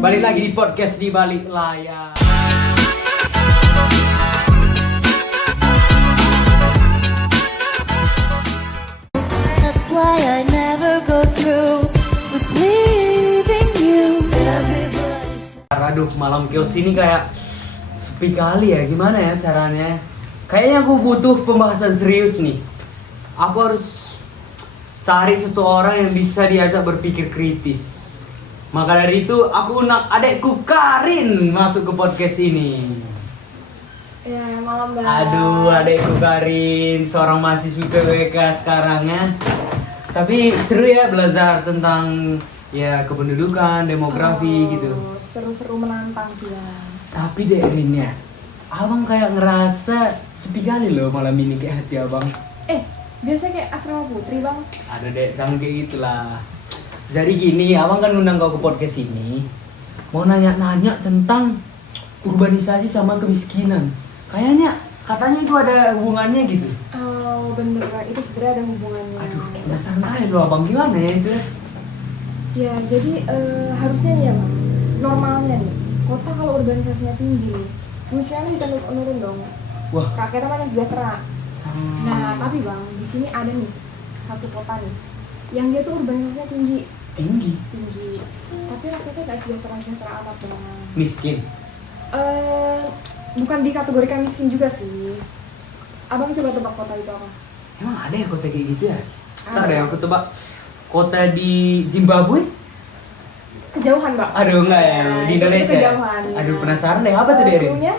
Balik lagi di podcast di balik layar. That's why I never go through with leaving you. Everybody's Aduh, malam kios ini kayak sepi kali ya. Gimana ya caranya? Kayaknya aku butuh pembahasan serius nih. Aku harus cari seseorang yang bisa diajak berpikir kritis. Maka dari itu aku undang adekku Karin masuk ke podcast ini. Ya, malam Bang. Aduh, adekku Karin, seorang mahasiswi PWK sekarang ya. Tapi seru ya belajar tentang ya kependudukan, demografi gitu. Seru-seru menantang sih ya. Tapi dek Rin ya, abang kayak ngerasa sepi kali loh malam ini kayak hati abang. Biasanya kayak asrama putri Bang. Ada dek, jangan kayak gitulah. Jadi gini, abang kan undang kau ke podcast ini mau nanya-nanya tentang urbanisasi sama kemiskinan. Kayaknya katanya itu ada hubungannya gitu. Oh bener Bang, itu sebenarnya ada hubungannya. Aduh, penasaran aja loh abang, gimana ya itu? Ya jadi harusnya nih ya Bang, normalnya nih kota kalau urbanisasinya tinggi nih, kemiskinannya bisa menurun dong. Wah. Rakyatnya makin sejahtera. Nah tapi Bang, di sini ada nih satu kota nih yang dia tuh urbanisasinya tinggi, Tinggi, tapi rakyatnya gak sejahtera amat Bang. miskin. Bukan dikategorikan miskin juga sih. Abang coba tebak kota itu apa? Emang ada ya kota kayak gitu ya? Ada. Ntar deh aku tebak kota di Zimbabwe? Kejauhan Bang. Aduh enggak ya, Nah, di itu Indonesia. kejauhan, ya. Aduh penasaran deh, apa tuh deh Rin? Dulunya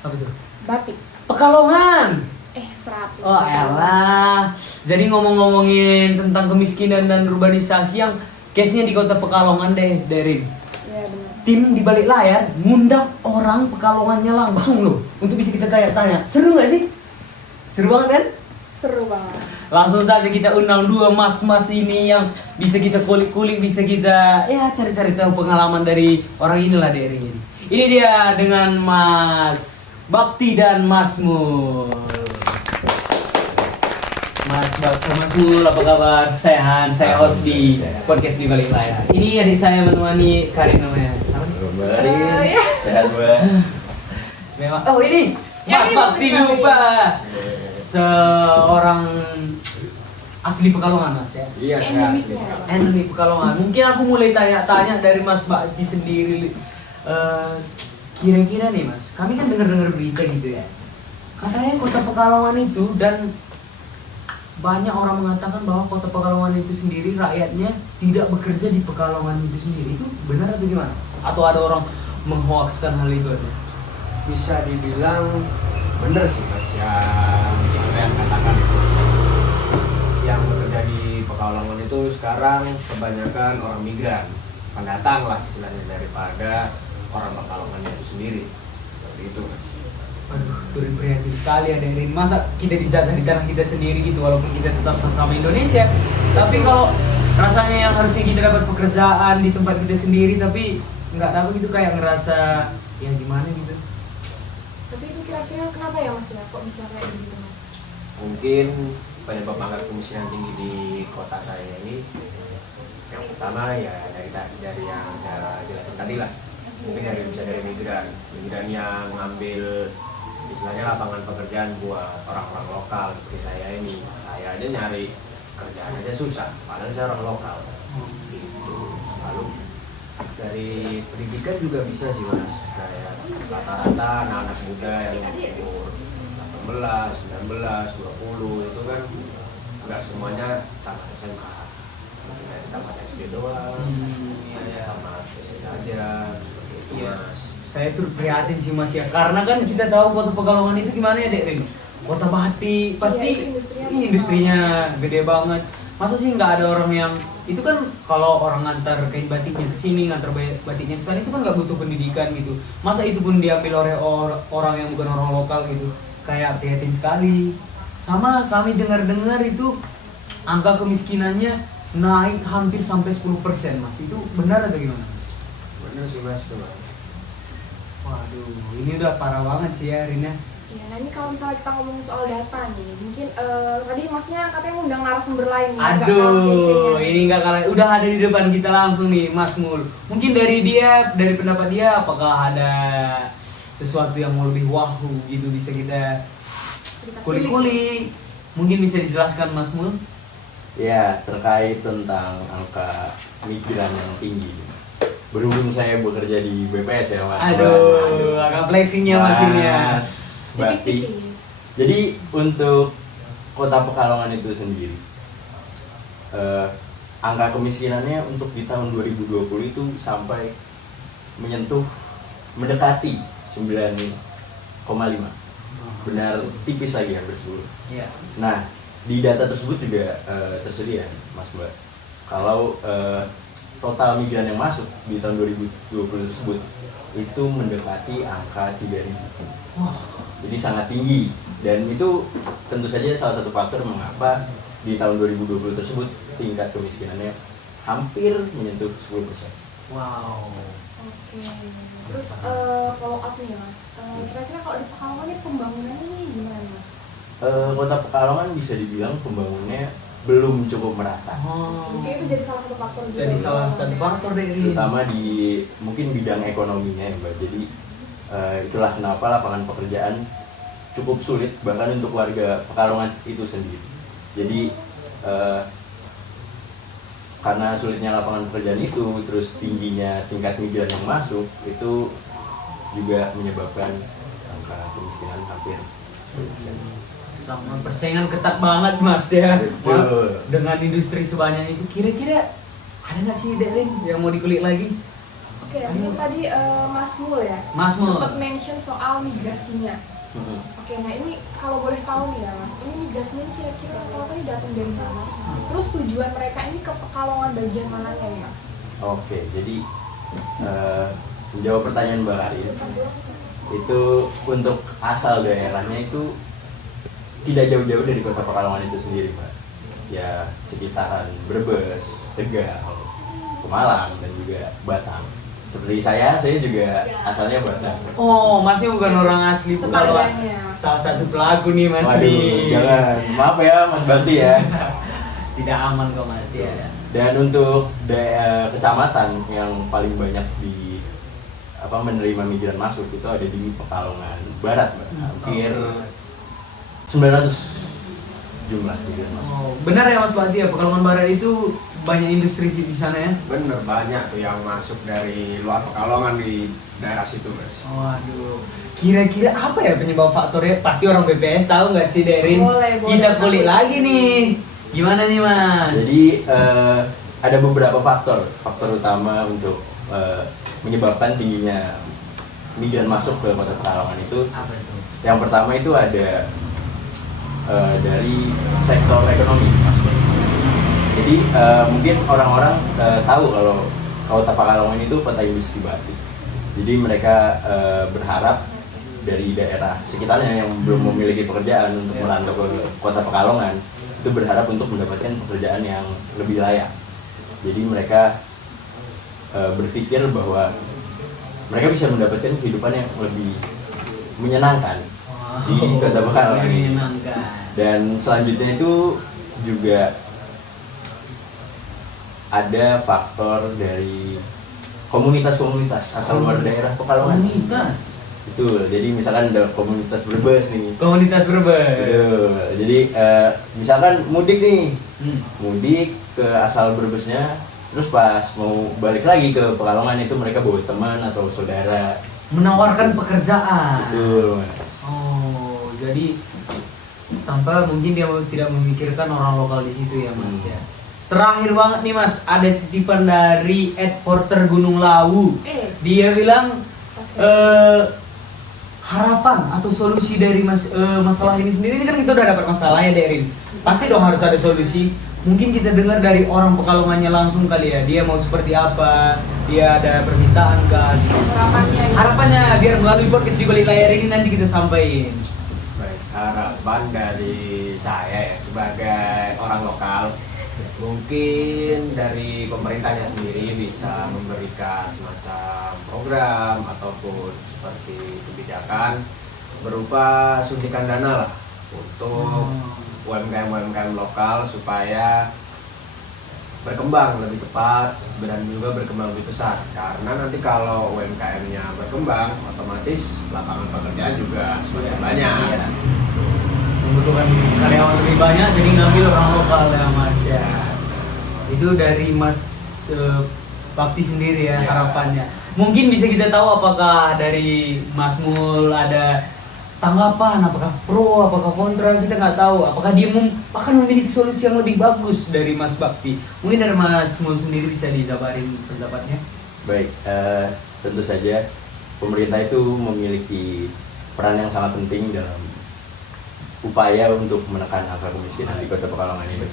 Apa tuh? Batik. Pekalongan. 100. Oh elah. Jadi ngomong-ngomongin tentang kemiskinan dan urbanisasi yang case-nya di kota Pekalongan deh, Derin. Ya benar. Tim di balik layar ngundang orang Pekalongannya langsung loh untuk bisa kita tanya-tanya. Seru nggak sih? Seru banget kan? Seru banget. Langsung saja kita undang dua mas-mas ini yang bisa kita kulik-kulik, bisa kita ya cari-cari tahu pengalaman dari orang inilah Derin ini. Ini dia dengan Mas Bakti dan Mas Mul. Mas Bakti, Mas Mul, apa kabar? Sehat, saya host di podcast di balik layar. Ini adik saya menemani Karin namanya. Sama nih? Kembali, ya. sehat gue. Memang. Oh ini Ya, Mas ini Bakti Bakti. lupa. Seorang asli Pekalongan Mas ya. Iya, sehat. Endemiknya. Endemi Pekalongan. Mungkin aku mulai tanya-tanya dari Mas Bakti sendiri. Kira-kira nih Mas, kami kan dengar-dengar berita gitu ya. Katanya kota Pekalongan itu dan banyak orang mengatakan bahwa kota Pekalongan itu sendiri rakyatnya tidak bekerja di Pekalongan itu sendiri. Itu benar atau gimana? Mas? Atau ada orang menghoaxkan hal itu aja? Bisa dibilang bener sih mas yang katakan itu. Yang bekerja di Pekalongan itu sekarang kebanyakan orang migran, pendatang lah istilahnya daripada orang Pekalongannya itu sendiri. Seperti itu mas. Aduh, turun prihatin sekali ada ini. Masa kita dijajah di tanah kita sendiri gitu, walaupun kita tetap sama Indonesia. Tapi kalau rasanya yang harusnya kita dapat pekerjaan di tempat kita sendiri, tapi nggak tahu gitu kayak ngerasa ya gimana gitu. Tapi itu kira-kira kenapa ya Mas ya? Kok bisa kayak gitu Mas? Mungkin penyebab angka kemiskinan tinggi di kota saya ini yang pertama ya dari yang saya jelaskan tadi lah. Mungkin dari migran yang ngambil istilahnya lapangan pekerjaan buat orang-orang lokal seperti saya ini. Saya aja nyari kerjaan aja susah, padahal saya orang lokal gitu. Lalu dari pendidikan juga bisa sih mas, kayak rata-rata anak-anak muda yang umur 18, 19, 20 itu kan nggak semuanya tamat SMK, mungkin dari tamat SD doang, tamat SD aja. Iya, saya turut prihatin sih Mas ya, karena kan kita tahu kota Pekalongan itu gimana ya Dek Rin? Kota batik, pasti Iya, itu industrinya gede banget. Masa sih nggak ada orang yang itu kan kalau orang ngantar kain batiknya ke sini, ngantar batiknya ke sana itu kan nggak butuh pendidikan gitu. Masa itu pun diambil oleh orang yang bukan orang lokal gitu, kayak prihatin sekali. Sama kami dengar-dengar itu angka kemiskinannya naik hampir sampai 10% Mas. Itu benar atau gimana? Bener sih mas tuh mas. Waduh, ini udah parah banget sih ya Rina. Ya, nah ini kalau misalnya kita ngomong soal data nih, mungkin tadi masnya katanya ngundang narasumber lain nih. nggak kalah Aduh, kece-nya. ini nggak kalah. Udah ada di depan kita langsung nih, Mas Mul. Mungkin dari dia, dari pendapat dia, apakah ada sesuatu yang mau lebih wahyu gitu bisa kita Cerita kulik-kulik? Mungkin bisa dijelaskan, Mas Mul? Ya, terkait tentang angka migran yang tinggi. Berhubung saya bekerja di BPS ya, Mas. Aduh, agak flexingnya Mas ini ya. Mas Bakti. Tipis-tipis. Jadi untuk Kota Pekalongan itu sendiri, angka kemiskinannya untuk di tahun 2020 itu sampai mendekati 9,5. Benar tipis lagi hampir 10. Iya. Nah, di data tersebut juga tersedia, Mas Mbak. Kalau total migran yang masuk di tahun 2020 tersebut itu mendekati angka 3.000. Jadi sangat tinggi, dan itu tentu saja salah satu faktor mengapa di tahun 2020 tersebut tingkat kemiskinannya hampir menyentuh 10%. Wow. Oke. Terus follow up nih Mas. Kira-kira kalau di Pekalongan ini pembangunannya ini gimana Mas? Kota Pekalongan bisa dibilang pembangunannya belum cukup merata, Oh. Mungkin itu jadi salah satu faktor juga. Jadi salah satu faktor deh ini. terutama di mungkin bidang ekonominya ya Mbak. Jadi itulah kenapa lapangan pekerjaan cukup sulit bahkan untuk warga Pekalongan itu sendiri. Jadi karena sulitnya lapangan pekerjaan itu, terus tingginya tingkat migran yang masuk, itu juga menyebabkan angka kemiskinan hampir 10%. Sama persaingan ketat banget Mas ya. Betul. Dengan industri sebanyak itu, kira-kira ada nggak sih Derin yang mau dikulik lagi? Oke, mungkin tadi Mas Mul ya. Mas Mul. Sempat mention soal migrasinya. Mhm. Oke, nah ini kalau boleh tahu nih ya Mas, ini migrasinya ini kira-kira rata-rata ini datang dari mana? Terus tujuan mereka ini ke Pekalongan bagian mananya ya Mas? Oke, jadi menjawab pertanyaan Mbak Karin, itu untuk asal daerahnya itu tidak jauh-jauh dari Kota Pekalongan itu sendiri, Mbak. Ya sekitaran Brebes, Tegal, Pemalang, dan juga Batam. Seperti saya juga asalnya Batam. Oh, Masnya bukan orang asli Pekalongan. Tetangganya. Salah satu pelaku nih Mas Waduh, nih. jangan, maaf ya Mas Bakti ya. Tidak aman kok Mas ya. Dan untuk kecamatan yang paling banyak menerima migran masuk itu ada di Pekalongan Barat, Mbak. Hampir 900 jumlah migran masuk. Oh, benar ya Mas Bakti ya, Pekalongan Barat itu banyak industri sih di sana ya. Bener, banyak tuh yang masuk dari luar Pekalongan di daerah situ, Mas. Waduh, kira-kira apa ya penyebab faktornya? Pasti orang BPS tahu nggak sih Derin? Boleh, Kita boleh. kulik lagi nih. Gimana nih Mas? Jadi ada beberapa faktor utama untuk menyebabkan tingginya migran masuk ke Kota Pekalongan itu. Apa itu? Yang pertama itu ada dari sektor ekonomi, Mas. Jadi mungkin orang-orang tahu kalau Kota Pekalongan itu kota industri batik. Jadi mereka berharap dari daerah sekitarnya yang belum memiliki pekerjaan untuk merantau ke Kota Pekalongan itu berharap untuk mendapatkan pekerjaan yang lebih layak. Jadi mereka berpikir bahwa mereka bisa mendapatkan kehidupan yang lebih menyenangkan di Kota Pekalongan. Menyenangkan. Dan selanjutnya itu juga ada faktor dari komunitas-komunitas asal luar daerah Pekalongan. Komunitas. Betul. Jadi misalkan ada komunitas Brebes nih. Komunitas Brebes. Betul. Jadi misalkan mudik nih, Hmm. mudik ke asal Brebesnya, terus pas mau balik lagi ke Pekalongan itu mereka bawa teman atau saudara. Menawarkan pekerjaan. Betul, Mas. Oh, jadi tanpa mungkin dia tidak memikirkan orang lokal di situ ya Mas ya. Terakhir banget nih Mas, ada titipan dari Ed Porter Gunung Lawu. Dia bilang harapan atau solusi dari masalah ini sendiri. Ini kan kita udah dapat masalah ya Derin. Pasti dong harus ada solusi. Mungkin kita dengar dari orang Pekalongannya langsung kali ya. Dia mau seperti apa? Dia ada permintaan kan? Harapannya ya. Harapannya biar melalui podcast di balik layar ini nanti kita sampaikan. Baik, harapan dari saya ya sebagai orang lokal, mungkin dari pemerintahnya sendiri bisa memberikan semacam program ataupun seperti kebijakan berupa suntikan dana lah untuk UMKM lokal supaya berkembang lebih cepat dan juga berkembang lebih besar. Karena nanti kalau UMKM-nya berkembang, otomatis lapangan pekerjaan juga semakin banyak. Membutuhkan karyawan lebih banyak, jadi ngambil orang lokal ya Mas ya. Itu dari Mas Bakti sendiri ya, Ya. harapannya. Mungkin bisa kita tahu apakah dari Mas Mul ada tanggapan, apakah pro, apakah kontra, kita nggak tahu. Apakah dia akan memiliki solusi yang lebih bagus dari Mas Bakti? Mungkin dari Mas Mul sendiri bisa dijabarin pendapatnya. Baik, tentu saja pemerintah itu memiliki peran yang sangat penting dalam upaya untuk menekan angka kemiskinan di Kota Pekalongan ini.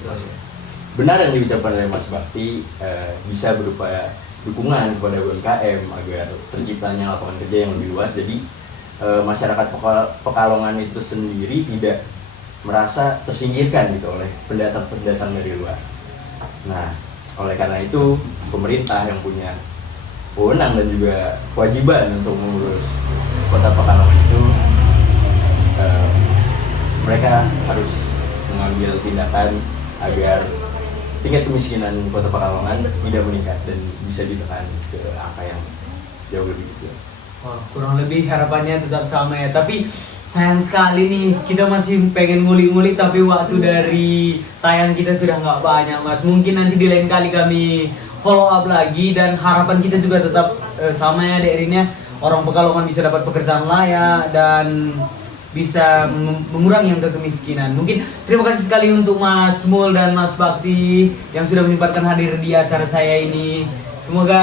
Benar yang diucapkan oleh Mas Bakti, bisa berupa dukungan kepada UMKM agar terciptanya lapangan kerja yang lebih luas. Jadi masyarakat Pekalongan itu sendiri tidak merasa tersingkirkan gitu oleh pendatang dari luar. Nah, oleh karena itu pemerintah yang punya wewenang dan juga kewajiban untuk mengurus Kota Pekalongan itu, mereka harus mengambil tindakan agar tingkat kemiskinan Kota Pekalongan tidak meningkat dan bisa ditekan ke angka yang jauh lebih kecil. Wah, kurang lebih harapannya tetap sama ya. Tapi sayang sekali nih, kita masih pengen ngulik-ngulik tapi waktu dari tayang kita sudah nggak banyak Mas. Mungkin nanti di lain kali kami follow up lagi, dan harapan kita juga tetap sama ya Dek Rin ya. Orang Pekalongan bisa dapat pekerjaan layak dan bisa mengurangi angka kemiskinan. Mungkin terima kasih sekali untuk Mas Mul dan Mas Bakti yang sudah menyempatkan hadir di acara saya ini. Semoga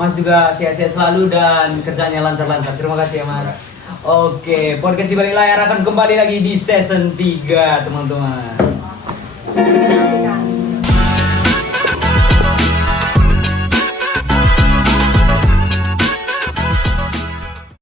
Mas juga sehat-sehat selalu dan kerjanya lancar-lancar. Terima kasih ya Mas. Oke, podcast di balik layar akan kembali lagi di season 3 teman-teman.